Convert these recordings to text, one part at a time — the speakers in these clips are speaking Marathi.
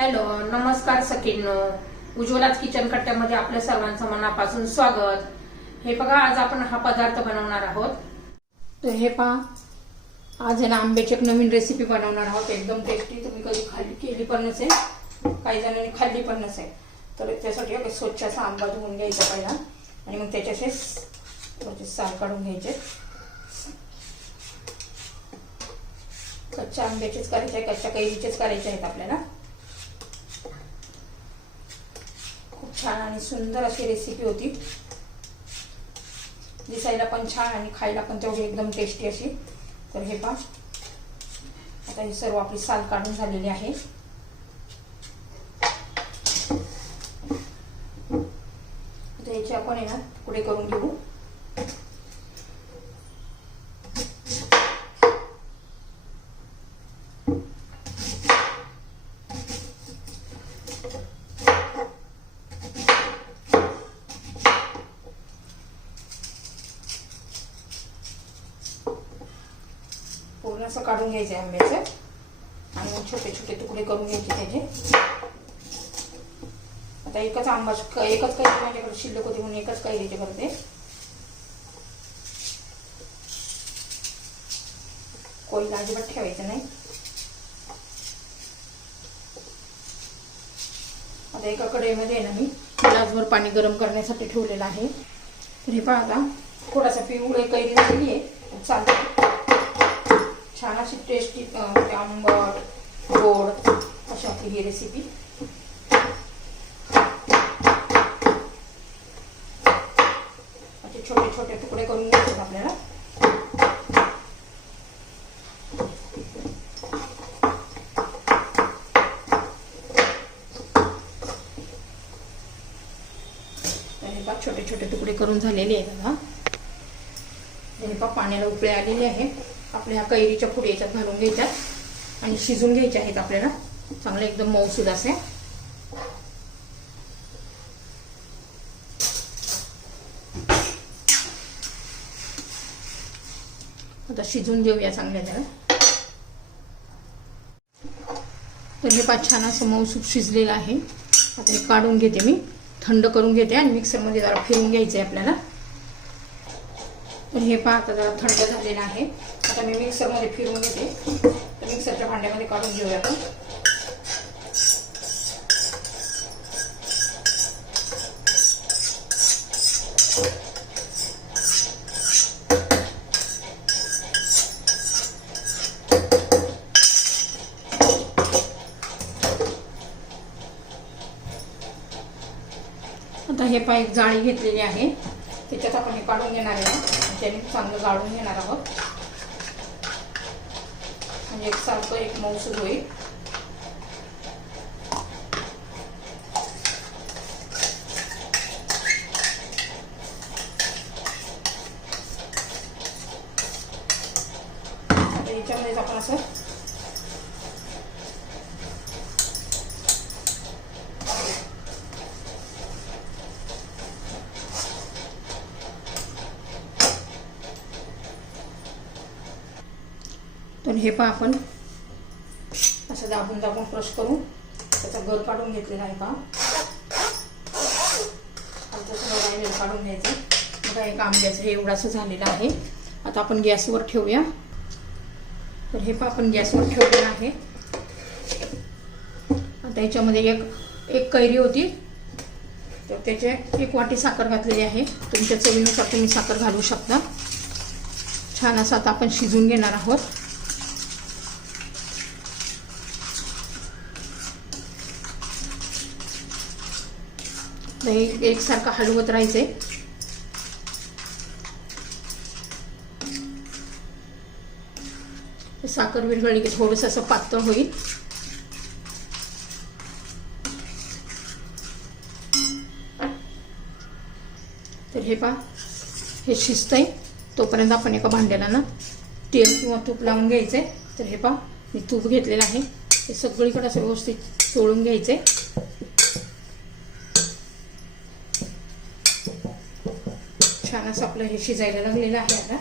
हॅलो, नमस्कार सखींनो. उज्ज्वलाच किचन कट्ट्यामध्ये आपल्या सर्वांचं मनापासून स्वागत. हे बघा, आज आपण हा पदार्थ बनवणार आहोत. तर हे पहा, आज आहे ना आंब्याची एक नवीन रेसिपी बनवणार आहोत. एकदम टेस्टी. तुम्ही कधी खाल्ली केली पण नसेल, काही जणांनी खाल्ली पण नसेल. तर त्यासाठी स्वच्छ असा आंबा धुवून घ्यायचा पहिला आणि मग त्याच्याशी साल काढून घ्यायचे. कच्च्या आंब्याचेच करायचे आहे, कच्च्या कैरीचेच करायचे आहेत आपल्याला. खूप छान आणि सुंदर अशी रेसिपी होती. दिसायला पण छान आणि खायला पण तेवढी एकदम टेस्टी अशी. तर हे पहा, आता हे सर्व आपली साल काढून झालेली आहे. आता याचे आपण आहे ना तुकडे करून घेऊ. पूर्ण असं काढून घ्यायचे आंब्याचे आणि मग छोटे छोटे तुकडे करून घ्यायचे त्याचे. आता एकच आंबा, एकच कैरी माझ्याकडे शिल्लक होती म्हणून एकच कैरीचे करते. कोळीला अजिबात ठेवायचं नाही. आता एका कढईमध्ये ना मी ग्लासभर पाणी गरम करण्यासाठी ठेवलेलं आहे. तर हे पहा, आता थोडासा पिवळी कैरी झालेली आहे. चालते छान अशी टेस्टी आंबट गोड अशी आपली ही रेसिपी. असे छोटे छोटे तुकडे करून घ्यायचे आपल्याला. छोटे छोटे तुकडे करून झालेले आहेत. आता हे पहा, पाण्याला उकळी आलेली आहे. आपल्या ह्या कैरीच्या पुढे याच्यात घालून घ्यायच्यात आणि शिजून घ्यायचे आहेत आपल्याला चांगले एकदम मऊसूद असे. आता शिजून घेऊया चांगल्या त्याला. तर हे पाच छान असं मऊसूद शिजलेलं आहे. आता हे काढून घेते मी, थंड करून घेते आणि मिक्सरमध्ये जरा फिरून घ्यायचं आहे आपल्याला. तर हे पहा, आता जरा थंड झालेलं आहे. आता मी मिक्सरमध्ये फिरून घेते. तर मिक्सरच्या भांड्यामध्ये काढून घेऊया आपण. आता हे पहा, एक जाळी घेतलेली आहे. त्याच्यात आपण हे काढून घेणार आहे. त्याने चांगलं गाळून घेणार आहोत म्हणजे एकसारखं एक मऊसूद होईल. आता याच्यामध्येच आपण असं तर हे पहा, आपण असं दाबून दाबून क्रश करून त्याचा गर काढून घेतलेला आहे. पहा, आता काढून घ्यायचं. बघा, एक आंब्याचं हे एवढंसं झालेलं आहे. आता आपण गॅसवर ठेवूया. तर हे पहा, आपण गॅसवर ठेवलेलं आहे. आता याच्यामध्ये एक कैरी होती, तर त्याचे एक वाटी साखर घातलेली आहे. तुमच्या चवीनुसार तुम्ही साखर घालू शकता. छान असं आता आपण शिजून घेणार आहोत. एकसारखं हलवत राहायचंय. साखर विरघळली की थोडंसं असं पातळ होईल. तर हे पहा, हे शिजतंय. तोपर्यंत आपण एका भांड्याला ना तेल किंवा तूप लावून घ्यायचंय. तर हे पहा, मी तूप घेतलेलं आहे. हे सगळीकडे असं व्यवस्थित चोळून घ्यायचंय. छान असं आपलं हे शिजायला लागलेलं आहे. आता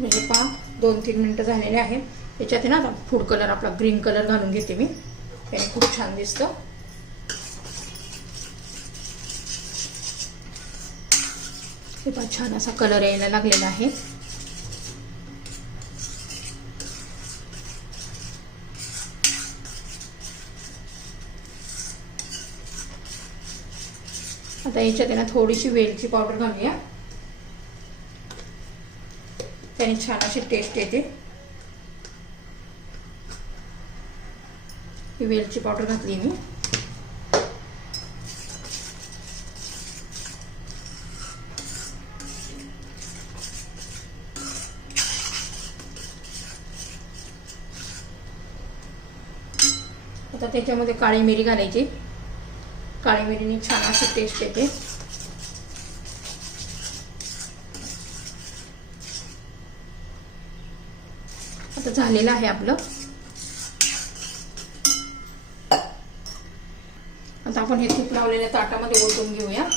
हे पहा 2-3 मिनिटं झालेले आहे. याच्यात ना आता फूड कलर आपला ग्रीन कलर घालून घेते मी, त्याने खूप छान दिसतं. हे पहा छान असा कलर यायला लागलेला आहे. आता याच्यात ना थोडीशी वेलची पावडर घालूया, त्याने छान अशी टेस्ट येते. ही वेलची पावडर घातली मी. आता त्याच्यामध्ये काळी मिरी घालायची, काळी मिरीने छान अशी टेस्ट येते. आता झालेलं आहे आपलं. आता आपण हे तूप लावलेल्या ताटामध्ये ओतून घेऊया.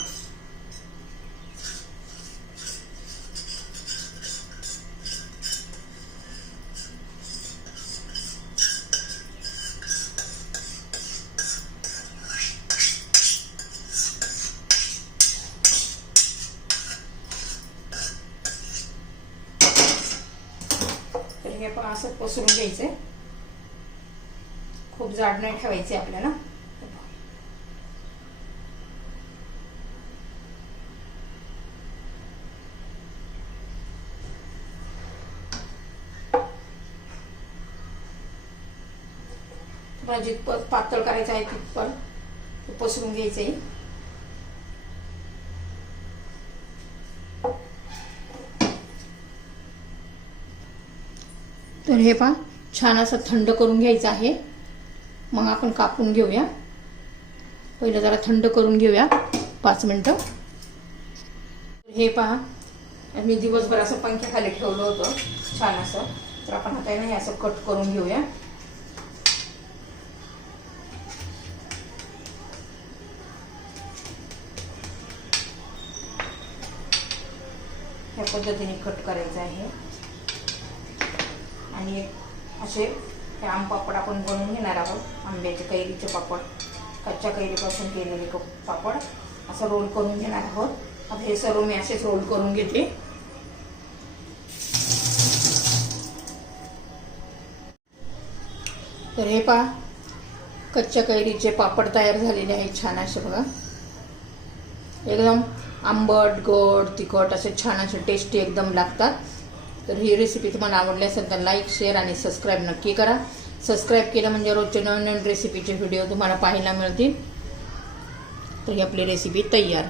हे पण असं पसरून घ्यायचंय, खूप जाड नाही ठेवायचे आपल्याला. जितपत पातळ करायचं आहे तितपत पसरून घ्यायचंय. तर हे पहा छान असं थंड करून घ्यायचं आहे, मग आपण कापून घेऊया. पहिलं जरा थंड करून घेऊया 5 मिनिटं. हे पहा मी दिवसभर असं पंख्याखाली ठेवलं होतं छान असं, तर आपण आता हे असं कट करून घेऊया. ह्या पद्धतीने कट करायचं आहे. आणि असे हे आम पापड आपण बनवून घेणार आहोत. आंब्याचे कैरीचे पापड, कच्च्या कैरीपासून केलेले पापड असं रोल करून घेणार आहोत. आता हे सर्व मी असेच रोल करून घेते. तर हे पहा कच्च्या कैरीचे पापड तयार झालेले आहेत छान असे बघा. एकदम आंबट, गोड, तिखट असे छान असे टेस्टी एकदम लागतात. तर ही रेसिपी तुम्हाला आवडली असेल तर लाईक, शेअर आणि सबस्क्राईब नक्की करा. सबस्क्राईब केलं म्हणजे रोजचे नवीन रेसिपीचे व्हिडिओ तुम्हाला पाहायला मिळतील. तर ही आपली रेसिपी तयार.